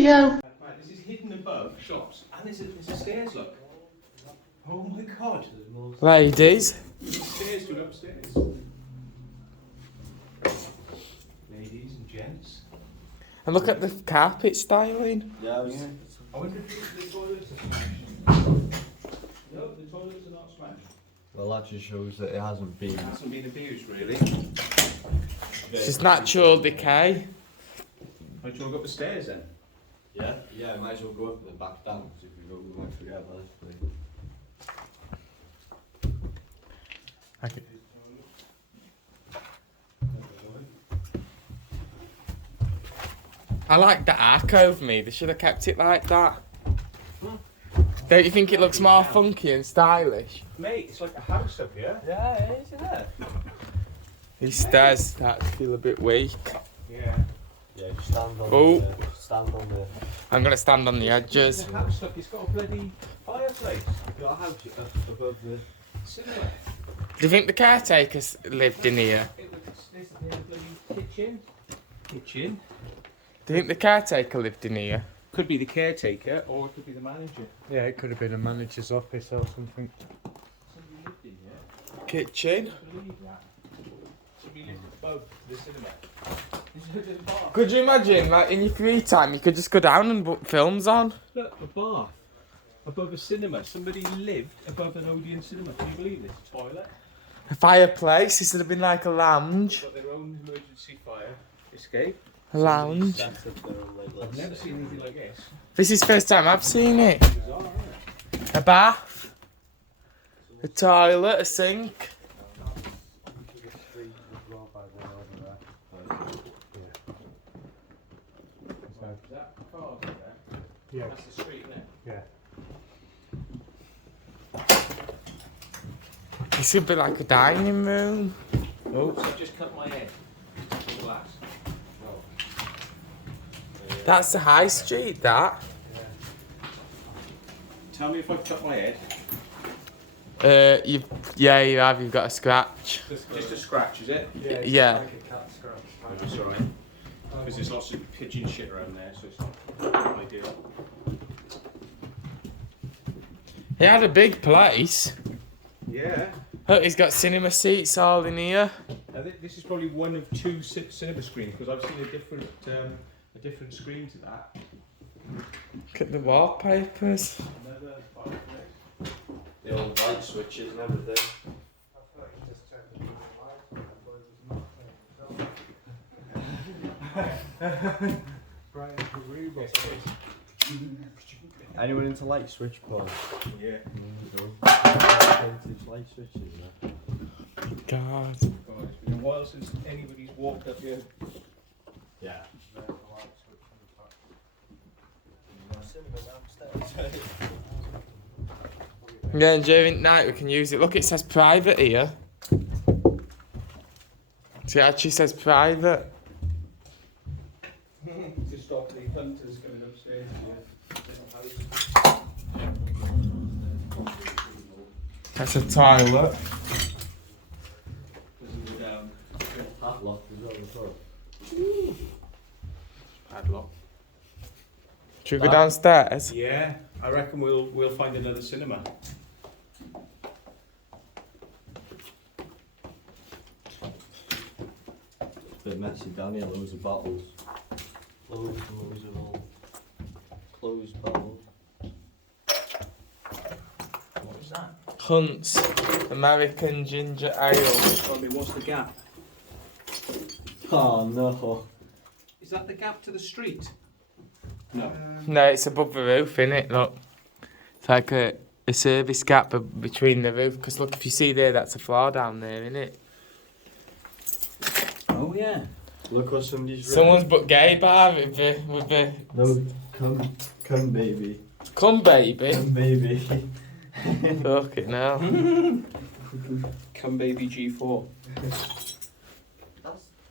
video. Right, this is hidden above shops, and there's a stairs, look. Oh my god. Ladies. There's a stairs to upstairs. Ladies and gents. And look at the carpet styling. Yeah, I wonder if the toilets are smashed. No, the toilets are not smashed. Well, that just shows that it hasn't been. It hasn't been abused, really. It's just natural decay. Might you all go up the stairs then? Yeah, might as well go up and back down, because if we go, we might forget about this. Okay. I like the arc over me. They should have kept it like that. Don't you think it looks more funky and stylish? Mate, it's like a house up here. Yeah, it is, isn't it? These stairs start to feel a bit weak. Yeah. Yeah, just stand on Oh. stand on the... I'm going to stand on the edges. The house up, it's got a bloody fireplace. Your house above the... Cinema. Do you think the caretakers lived in here? This is the bloody kitchen. Kitchen. Do you think the caretaker lived in here? Could be the caretaker, or it could be the manager. Yeah, it could have been a manager's office or something. Somebody lived in here. Kitchen. I believe that. Somebody lived above the cinema. There's a bar. Could you imagine, like in your free time, you could just go down and put films on? Look, a bar. Above a cinema. Somebody lived above an Odeon cinema. Can you believe this? Toilet. A fireplace. This would have been like a lounge. Got their own emergency fire escape. A lounge. Set up their own, like, little I've never set. seen anything like this. This is the first time I've seen it. Bizarre, isn't it? A bath. A toilet. A sink. Is that cars in there? Yeah, That's the street, isn't it? yeah. This would be like a dining room. Oh, so I've just cut my head. The glass. That's the high street, that. Tell me if I've cut my head. You have. You've got a scratch. Just a scratch, is it? Yeah. Like a cat scratch. That's alright. Because there's lots of pigeon shit around there, so it's not ideal. He had a big place. Yeah. Look, he's got cinema seats all in here. This is probably one of two cinema screens because I've seen a different screen to that. Look at the wallpapers. Another fireplace. The old light switches and everything. Brian Karuba. Anyone into light switch porn? Yeah. Vintage light switches, yeah. God. God, it's been a while since anybody's walked up here. Yeah. Yeah, and during night we can use it. Look, it says private here. See, it actually says private. To stop the hunters coming upstairs here. That's a toilet. Doesn't go down. Padlock as well as well. Padlock. Should we go downstairs? Yeah, I reckon we'll find another cinema. Bit messy down here, loads of bottles. Loads of old closed bottles. What was that? Hunt's American Ginger Ale. What's the gap? Oh no. Is that the gap to the street? No. No, it's above the roof, innit? Look. It's like a service gap between the roof. Because look, if you see there, that's a floor down there, innit? Oh yeah. Look what somebody's Someone's but gay bar with the No, come baby. come baby. Come baby. Look it now. Come baby G4.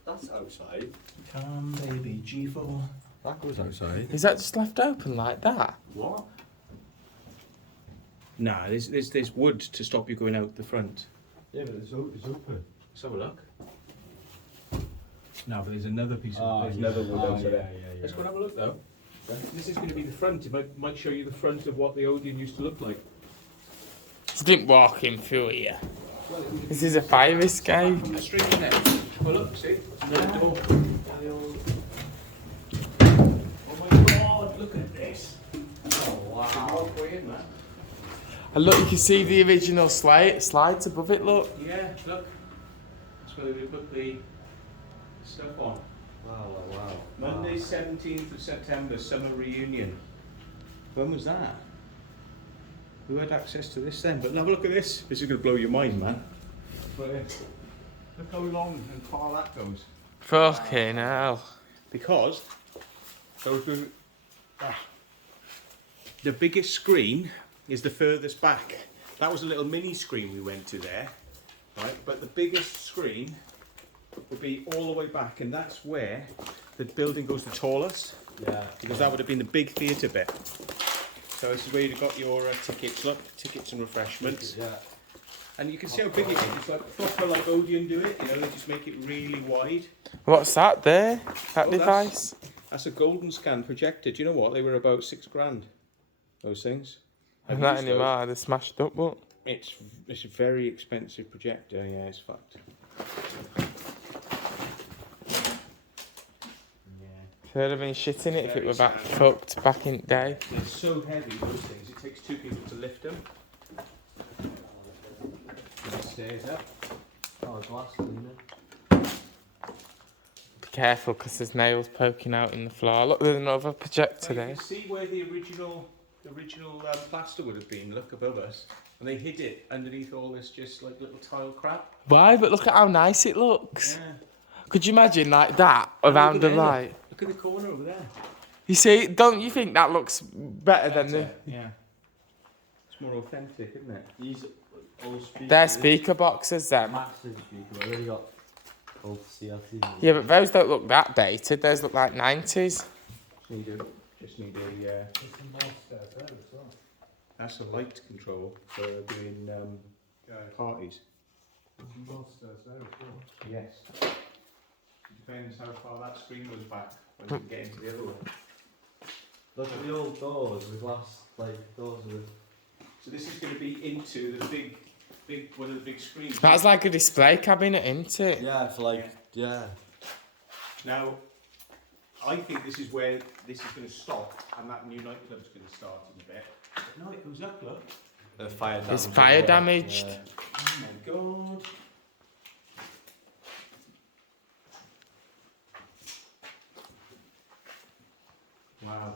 That's outside. Come baby G4. That goes outside. Is that just left open like that? What? Nah, there's wood to stop you going out the front. Yeah, but it's open. Let's have a look. No, but there's another piece of Oh, there's yeah. another wood Oh, over yeah, there. yeah, yeah. Let's go and have a look though. This is going to be the front. It might show you the front of what the Odeon used to look like. I didn't walk him through here. Well, it would This is a fire escape. from the street, isn't it? Oh look, see? Another door. Oh my God! Look at this. Oh wow. Walkway in there. And look, you can see the original slides above it, look. Yeah, look. That's where they put the stuff on. Wow, wow. Monday, 17th of September, summer reunion. When was that? Who had access to this then? But have a look at this. This is going to blow your mind, man. Look how long and far that goes. Fucking hell. Because those were, the biggest screen is the furthest back. That was a little mini screen we went to there, right? But the biggest screen would be all the way back, and that's where the building goes the tallest. Yeah. Because that would have been the big theatre bit. So this is where you've got your tickets, look, tickets and refreshments. Yeah. And you can see how big it is. It's like proper like Odeon do it, you know, they just make it really wide. What's that there? That Oh, device? That's a golden scan projector. Do you know what? They were about $6,000, those things. I've Not used those. anymore, they're smashed up, but. It's a very expensive projector, yeah, it's fucked. So I'd have been shitting it if it were Very back sad. fucked back in the day. They're so heavy, those things, it takes two people to lift them. Stairs up. Oh, glass cleaner. Be careful because there's nails poking out in the floor. Look, there's another projector Well, you there. can see where the original plaster would have been, look above us. And they hid it underneath all this just like little tile crap. Why? But look at how nice it looks. Yeah. Could you imagine like that around the light? Look at the corner over there. You see, don't you think that looks better than the... Yeah. It's more authentic, isn't it? These old speakers. Their speaker boxes, them. Massive speaker. I really got old CRT. Yeah, but those don't look that dated. Those look like 90s. Just need a There's some more stairs there as well. that's a light control for doing parties. There's some more stairs there as well. Yes. Depends how far that screen goes back when you get into the other one. Look at the old doors with glass, like doors with. So this is going to be into the big one of the big screens. That's like a display cabinet, isn't it? Yeah, for like, yeah. Now, I think this is where this is going to stop, and that new nightclub's going to start in a bit. But no, it goes up, look. Fire damage. It's fire damaged. Yeah. Oh my God. Wow.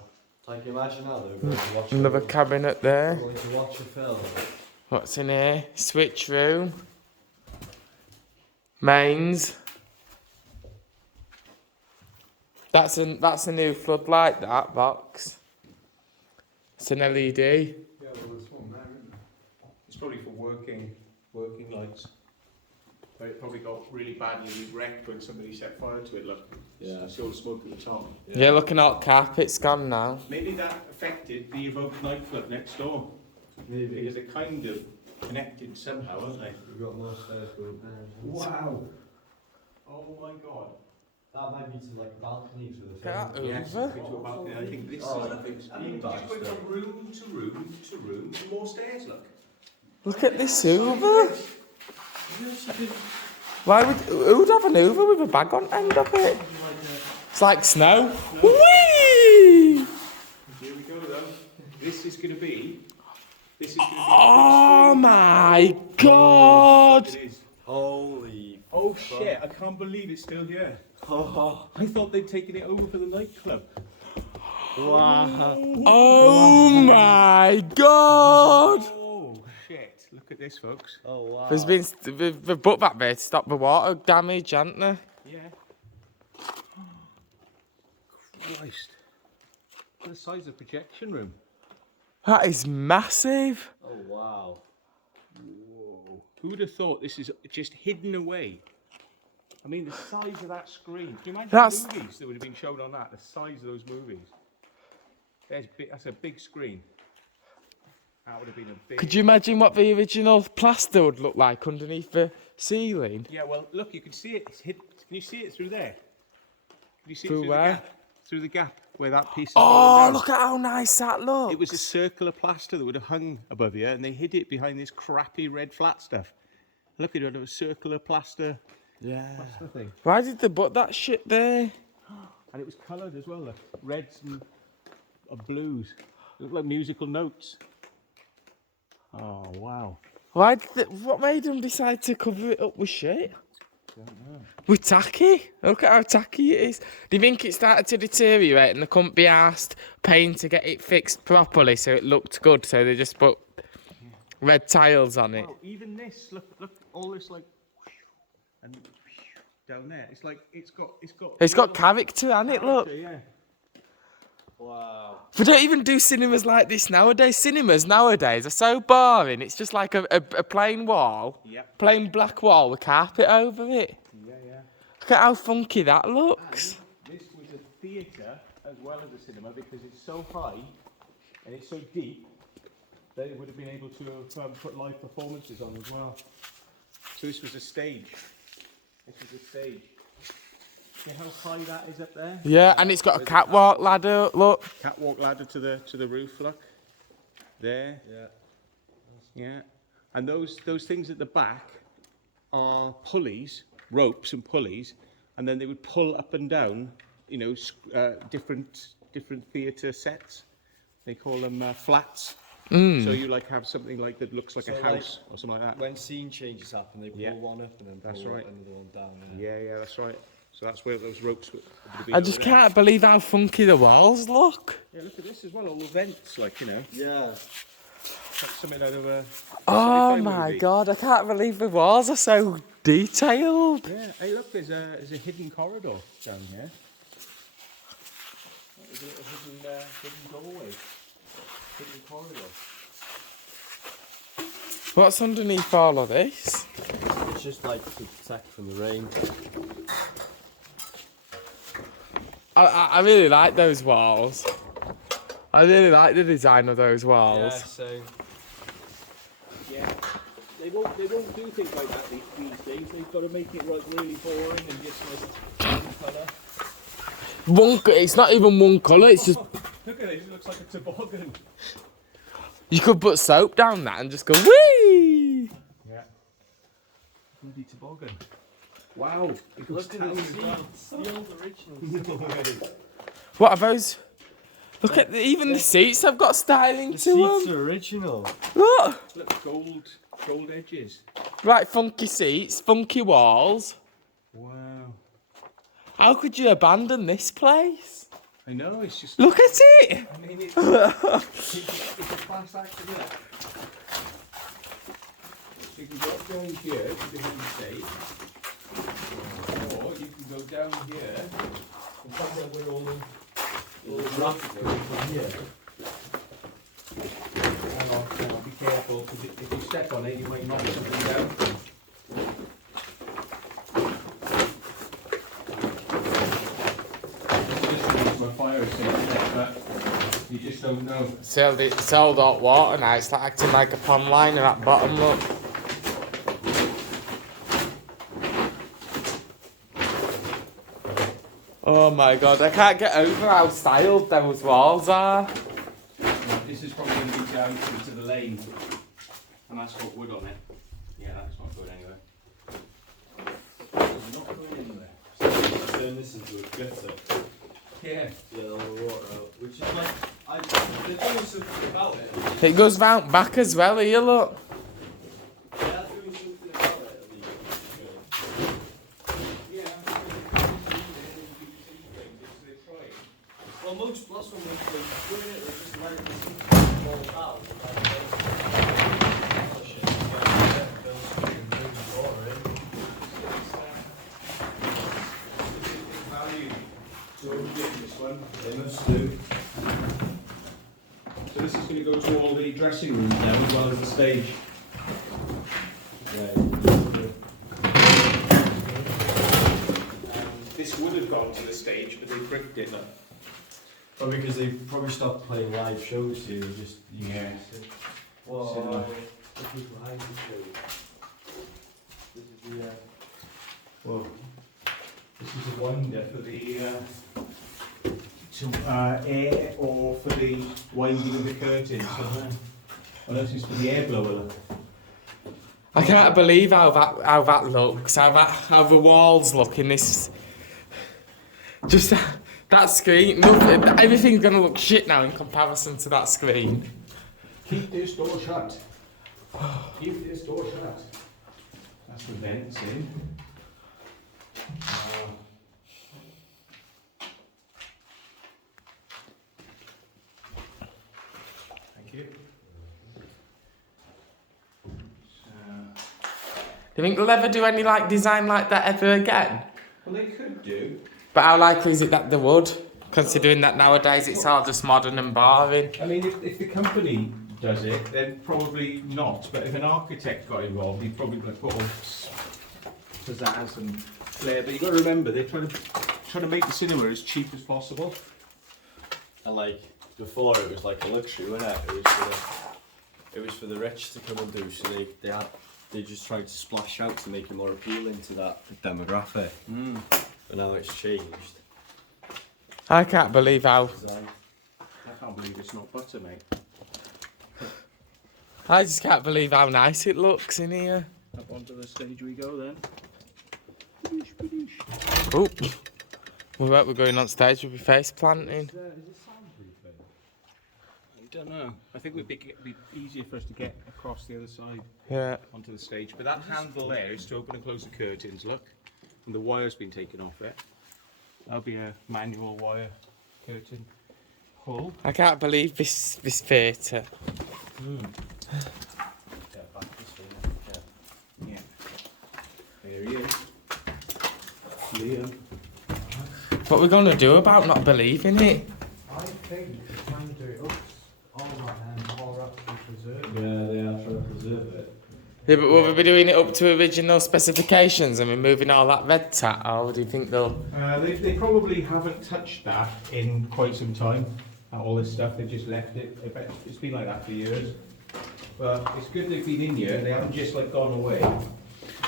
Like imagine now though, going to watch Another a, cabinet there. going to watch a film. What's in here? Switch room. Mains. That's a new floodlight, that box. It's an LED. Yeah, well, there's one there, isn't there? It's probably for working lights. But it probably got really badly wrecked when somebody set fire to it, look. Yeah. See all the smoke at the top. Yeah, looking at carpet's gone now. Maybe that affected the Evoke nightclub next door. Maybe. Because they're kind of connected somehow, aren't they? We've got more stairs going there. Wow. Oh my God. That might be to like balcony for the Get film. that Yes, over. into a balcony. I think this Oh, is a like big a speed bean box. bag Just going stuff. from room to room to room and more stairs, look. Look at this Hoover. Why would who'd have an Hoover with a bag on end of it? It's like snow. Whee! Here we go though. This is going to be. Oh my God! It is. Holy. Oh shit! I can't believe it's still here. Oh. I thought they'd taken it over for the nightclub. Wow. Oh my God! Oh shit! Look at this, folks. Oh wow. They've put that there to stop the water damage, haven't they? Yeah. Christ. Look at the size of the projection room. That is massive. Oh wow. Whoa. Who would have thought this is just hidden away? I mean, the size of that screen. Can you imagine That's- the movies that would have been shown on that? The size of those movies. That's a big screen. That would have been a big... Could you imagine what the original plaster would look like underneath the ceiling? Yeah, well, look, you can see it. It's hid... Can you see it through there? Can you see Through it where? the gap? Through the gap. where that piece is Oh, fallen down. look at how nice that looks. It was a circular plaster that would have hung above here, and they hid it behind this crappy red flat stuff. Look at it, it was a circular plaster thing. Why did they put that shit there? And it was coloured as well, look. Reds and blues. It looked like musical notes. Oh, wow. Why did they, what made them decide to cover it up with shit? With tacky? Look at how tacky it is. Do you think it started to deteriorate and they couldn't be asked paying to get it fixed properly so it looked good, so they just put red tiles on it? Wow, even this, look, all this like, and down there, it's like, it's got Character, hasn't it? Look. yeah. Wow. We don't even do cinemas like this nowadays. Cinemas nowadays are so boring. It's just like a plain wall, Yep. plain black wall with carpet over it. Yeah. Look at how funky that looks. And this was a theatre as well as a cinema because it's so high and it's so deep that it would have been able to put live performances on as well. So this was a stage. See how high that is up there? Yeah, and it's got a catwalk ladder. Look. Catwalk ladder to the roof. Look, there. Yeah. And those things at the back are pulleys, ropes and pulleys, and then they would pull up and down. You know, different theatre sets. They call them flats. So you like have something like that looks like So a house or something like that. When scene changes happen, they pull Yeah. one up and then That's pull right. another one down. Yeah, that's right. So that's where those ropes would be. I just can't believe how funky the walls look. Yeah, look at this as well. All the vents, like, you know, Yeah. like something out of a. Oh sci-fi my movie. god, I can't believe the walls are so detailed. Yeah. Hey, look, there's a hidden corridor down here. There's a little hidden doorway. Hidden corridor. What's underneath all of this? It's just like to protect from the rain. I really like those walls. I really like the design of those walls. So Yeah. They won't do things like that these days. They've got to make it like really boring and just like one colour. It's not even one colour, it's just... Look at it, it looks like a toboggan. You could put soap down that and just go, whee! Yeah. Bloody toboggan. Wow. It goes look at down the as well. seats, the old originals. No way. What are those? Look at even the seats have got styling The to seats them. are original. Look! Look, gold edges. Right, funky seats, funky walls. Wow. How could you abandon this place? I know, it's just. Look at it! I mean, it's a class act, isn't it? You can go up down here to the hidden stage, or you can go down here and find out where all the rocks go from here. Hang on, be careful, because if you step on it, you might knock something down. My fire extinguisher, but you just don't know. Sold hot water now, it's like acting like a pond liner at bottom, look. Oh my god, I can't get over how styled those walls are. This is probably going to be down into the lane, and that's got wood on it. Yeah, that's not good anyway. It's not going anywhere. Turn this into a gutter. Yeah. Yeah, all the water out. Which is like, they're doing something about it. It goes round back as well here, look. They are doing something about it. Yeah. Well, most last one was doing it, they just let it fall down. This one. They must do. So this is going to go to all the dressing rooms now, as well as the stage. This would have gone to the stage, but they bricked it up. Well, because they probably stopped playing live shows here, just Yeah. Well, Cinema. the people behind the show. This is the Well, this is a wonder for the some air or for the winding of the curtains somewhere. Well, this is for the air blower. Look. I can't believe how that looks, how the walls look in this. Just that screen. Nothing, everything's gonna look shit now in comparison to that screen. Keep this door shut. Keep this door shut. That's the vents in. Thank you. Do you think they'll ever do any like design like that ever again? Well, they could do. But how likely is it that they would? Considering that nowadays it's all just modern and boring. I mean, if the company does it, then probably not. But if an architect got involved, he'd probably put all pizzazz and flair. But you've got to remember, they're trying to make the cinema as cheap as possible. And like before, it was like a luxury, wasn't it? It was for the rich to come and do. So they just tried to splash out to make it more appealing to that demographic. But now it's changed. I can't believe how. I can't believe it's not butter, mate. I just can't believe how nice it looks in here. Up onto the stage we go then. Oh, we're going on stage with face planting. I don't know. I think it'd be easier for us to get across the other side Yeah. onto the stage. But that handle there is to open and close the curtains, look. And the wire's been taken off it. That'll be a manual wire curtain pull. I can't believe this theatre. Yeah. There he is. Liam. What we're gonna do about not believing it? I think the time to do it up all that and all that to preserve it. Yeah, they are trying to preserve it. Yeah, but will we be doing it up to original specifications and removing all that red tat, or do you think they'll? They probably haven't touched that in quite some time. All this stuff, they just left it. I bet it's been like that for years. But it's good they've been in here. They haven't just like gone away.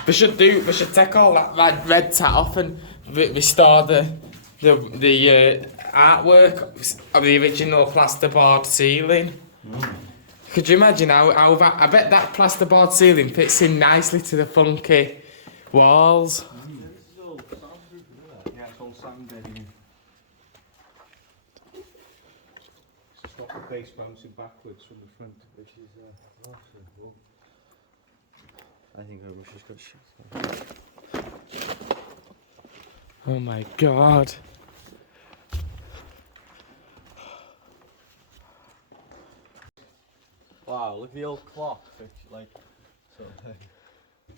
We should take all that red tat off and restore the artwork of the original plasterboard ceiling. Could you imagine how that? I bet that plasterboard ceiling fits in nicely to the funky walls. Yeah, it's all sanded in. Stop the base bouncing backwards from the front. Which is cool. I think I wish it's got shut. Oh my god. Wow, look at the old clock, like sort of thing.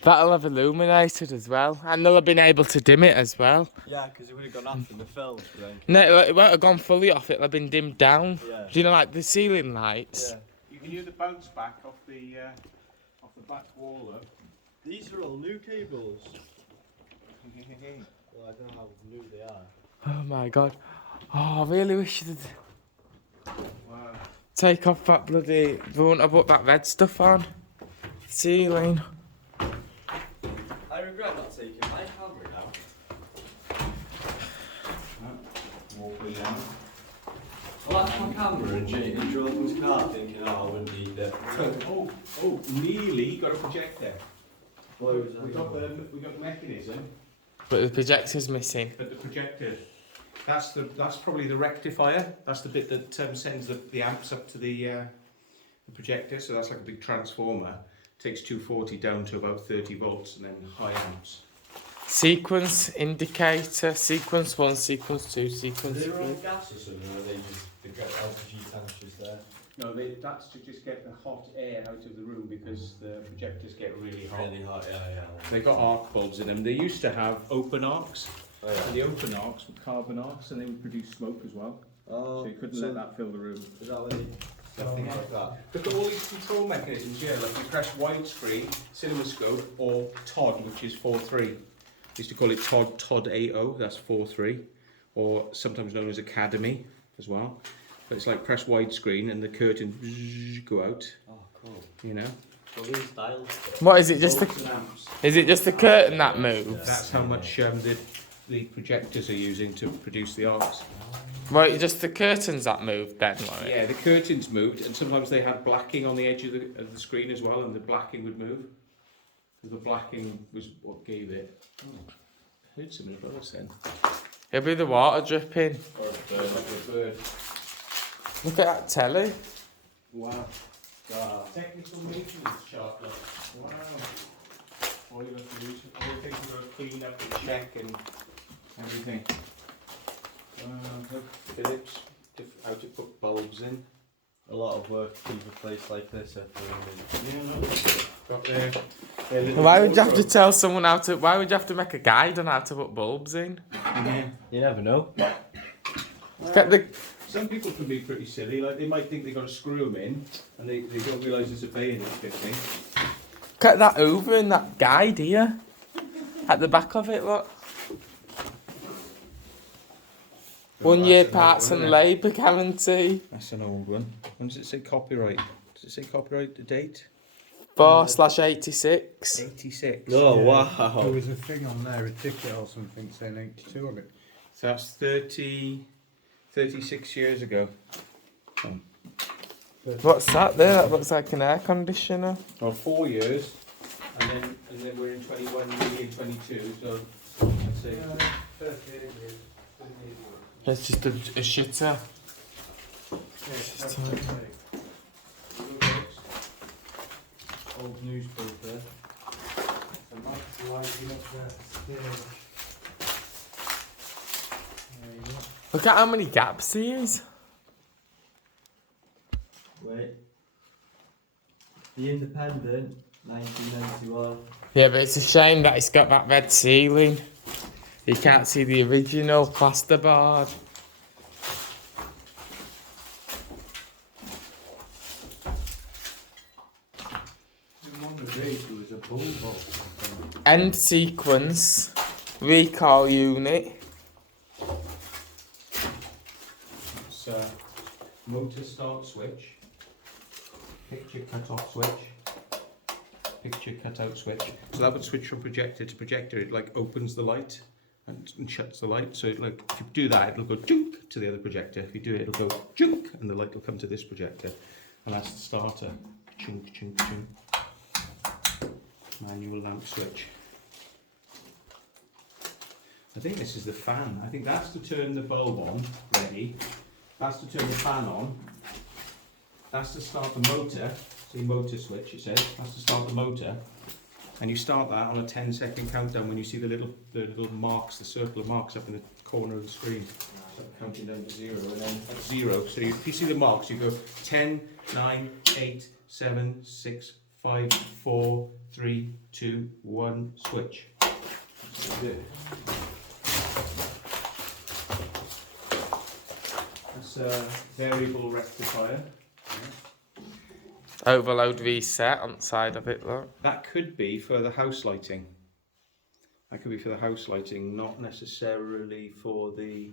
That'll have illuminated as well, and they'll have been able to dim it as well. Yeah, because it would have gone off in the film. Then. No, it won't have gone fully off, it'll have been dimmed down. Yeah. Do you know, like the ceiling lights? Yeah. You can hear the bounce back off the back wall though. These are all new cables. Well, I don't know how new they are. Oh my god. Oh, I really wish you'd Wow. take off that bloody... They wouldn't have put that red stuff on. Ceiling. I regret not taking my camera now. Walk down. Well, that's my camera in Jordan's car thinking, oh, I wouldn't need it. Oh, nearly got a projector. What was We got the mechanism, But the projector's missing. but the projector. That's probably the rectifier. That's the bit that sends the amps up to the projector. So that's like a big transformer. Takes 240 down to about 30 volts and then high amps. Sequence indicator, sequence 1, sequence 2, sequence Are they 3. all gas or something, or are they just the LPG tanks there? No, that's to just get the hot air out of the room because the projectors get really hot. Really hot, yeah. They got arc bulbs in them. They used to have open arcs. Oh, yeah. And the open arcs were carbon arcs and they would produce smoke as well. Oh, So you couldn't let that fill the room. Is that what they things like that? Look at all these control mechanisms here, like you press widescreen, CinemaScope, or TOD, which is 4.3. Used to call it TOD 80, that's 4.3, or sometimes known as Academy as well. But it's like press widescreen and the curtains go out, Oh, cool. you know. So these dials. What is it? Just Volts the and amps. is it just the curtain that moves? That's how much the projectors are using to produce the arcs. Right, just the curtains that moved then, like. Yeah, the curtains moved, and sometimes they had blacking on the edge of the screen as well, and the blacking would move. So the blacking was what gave it. Oh, I heard something about us then. It'll be the water dripping. Or a bird, like a bird. Look at that telly. Wow. Technical maintenance chart, look. Wow. All you have to do is all the things you've got to clean up and check and everything. Look, Phillips, how to put bulbs in. A lot of work to keep a place like this at the moment. Yeah, look. Got their little Why would you have to wardrobe. tell someone how to? Why would you have to make a guide on how to put bulbs in? Yeah. You never know. Look at the. Some people can be pretty silly, like they might think they've got to screw them in and they don't realise there's a bayonet fitting. Look at that over in that guide here. At the back of it, look. 1 year That's an old parts one, and isn't it? labour guarantee. That's an old one. When does it say copyright? Does it say copyright the date? 4/86. 86. Oh, There wow. was a thing on there, a ticket or something saying 82 on it. So that's 36 years ago. What's that there? That looks like an air conditioner. Well, 4 years, and then we're in 21, nearly in 22. So let's say It's just a shitter. Old newspaper. The map lighting up the stage. There you go. Look at how many gaps there is. Wait. The Independent, 1991. Yeah, but it's a shame that it's got that red ceiling. You can't see the original plasterboard. In one of these there was a bulb or something. End sequence. Recall unit. it's motor start switch, picture cut off switch, picture cut out switch. So that would switch from projector to projector. It like opens the light and shuts the light. So it, like if you do that, it'll go junk to the other projector. If you do it, it'll go junk and the light will come to this projector. And that's the starter. Chunk, chunk, chunk. Manual lamp switch. I think this is the fan. I think that's to turn the bulb on, ready. That's to turn the fan on. That's to start the motor. See, motor switch, it says. That's to start the motor. And you start that on a 10-second countdown when you see the little marks, the circle of marks up in the corner of the screen. So counting down to 0, and then at 0. So if you see the marks, you go 10, 9, 8, 7, 6, 5, 4, 3, 2, 1, switch. That's it. That's a variable rectifier. Overload reset on the side of it, look. That could be for the house lighting. That could be for the house lighting, not necessarily for the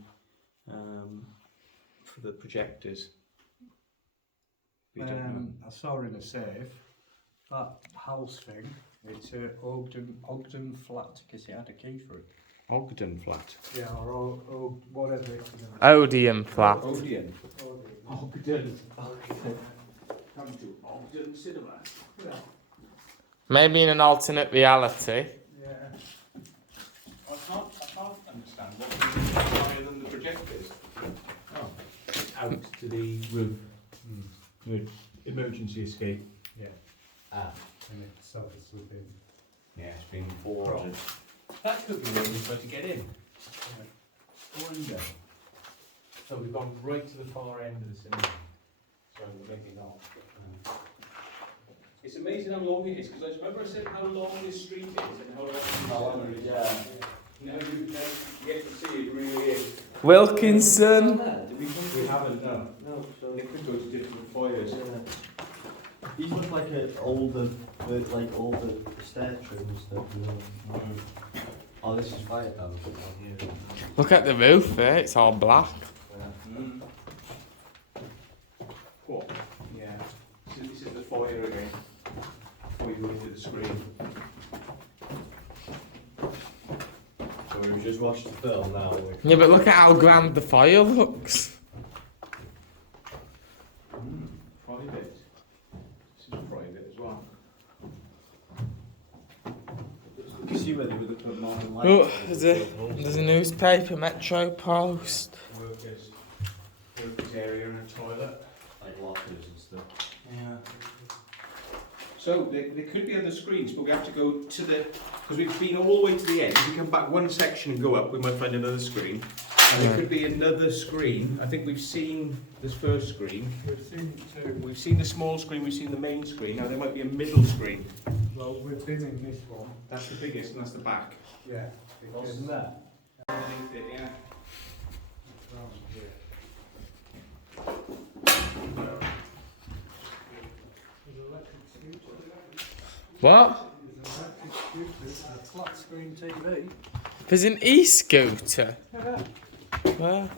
projectors. We don't know. I saw in a safe that house thing. It's Ogden flat because it had a key for it. Ogden flat. Yeah, or whatever it's Odeon flat. Odeon. Ogden. Come to Ogden Cinema. Yeah. Maybe in an alternate reality. Yeah. I can't understand what's higher than the projectors. Oh, it's out to the roof. With emergency escape. Yeah. Ah. And it's obviously been. Yeah, it's been forwarded. That could be where we're supposed to get in. Window. So we've gone right to the far end of the cinema. So maybe not. It's amazing how long it is, because I remember I said how long this street is and how long it is. Yeah. Now you get to see it really is. Wilkinson. We haven't, no. No, so They could go to different foyers. these look like an older, with like older stair trim and stuff. You know. Oh, this is fire damage down here. Look at the roof there, it's all black. Mm. Cool. Yeah. This is the foyer again. Before you go into the screen. So we've just watched the film now. Yeah, but look at how grand the foyer looks. see where they would have put modern lights. Oh, there's a newspaper, Metro Post. Workers area and a toilet. Like lockers and stuff. Yeah. So there could be other screens, but we have to go to the, because we've been all the way to the end. If we come back one section and go up, we might find another screen. And there could be another screen. I think we've seen this first screen. We've seen two. We've seen the small screen, we've seen the main screen. Now there might be a middle screen. Well, we've been in this one. That's the biggest and that's the back. Yeah. Wasn't there? Underneath it, yeah. Round here. There's an electric scooter. What? There's an electric scooter and a flat screen TV. There's an e-scooter. Yeah. Where?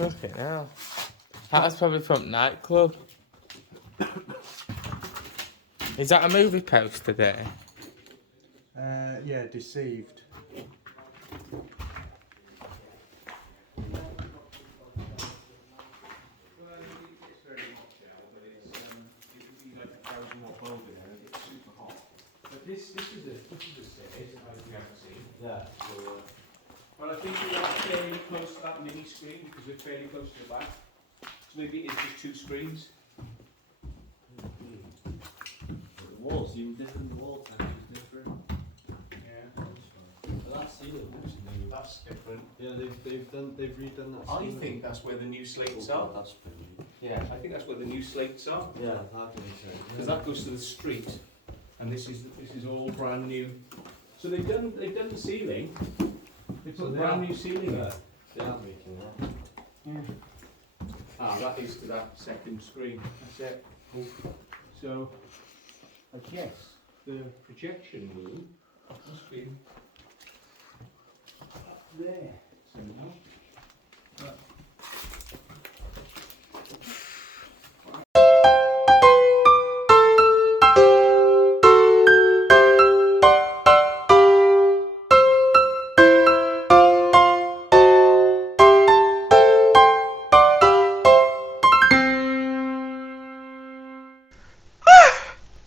Okay, now. That's probably from nightclub. Is that a movie poster there? Yeah, Deceived. This is the stairs, as we haven't seen. Yeah. So, Well, I think we are fairly close to that mini screen because we're fairly close to the back. So maybe it's just two screens. the walls, even different. The wall type is different. Yeah. But that ceiling looks new. That's different. Yeah, they've redone that. I ceiling. think that's where the new slates Oh, are. that's pretty. Yeah, I think that's where the new slates are. Yeah, that makes sense. Because that goes to the street, and this is all brand new. So they've done the ceiling. They put So a they brand are- new ceiling there. They are making that. Ah, that is to that second screen. That's it. So I guess the projection room must be up there somehow.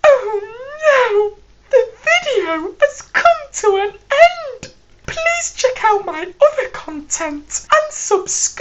Oh no! The video has come to an end! Please check out my other content and subscribe!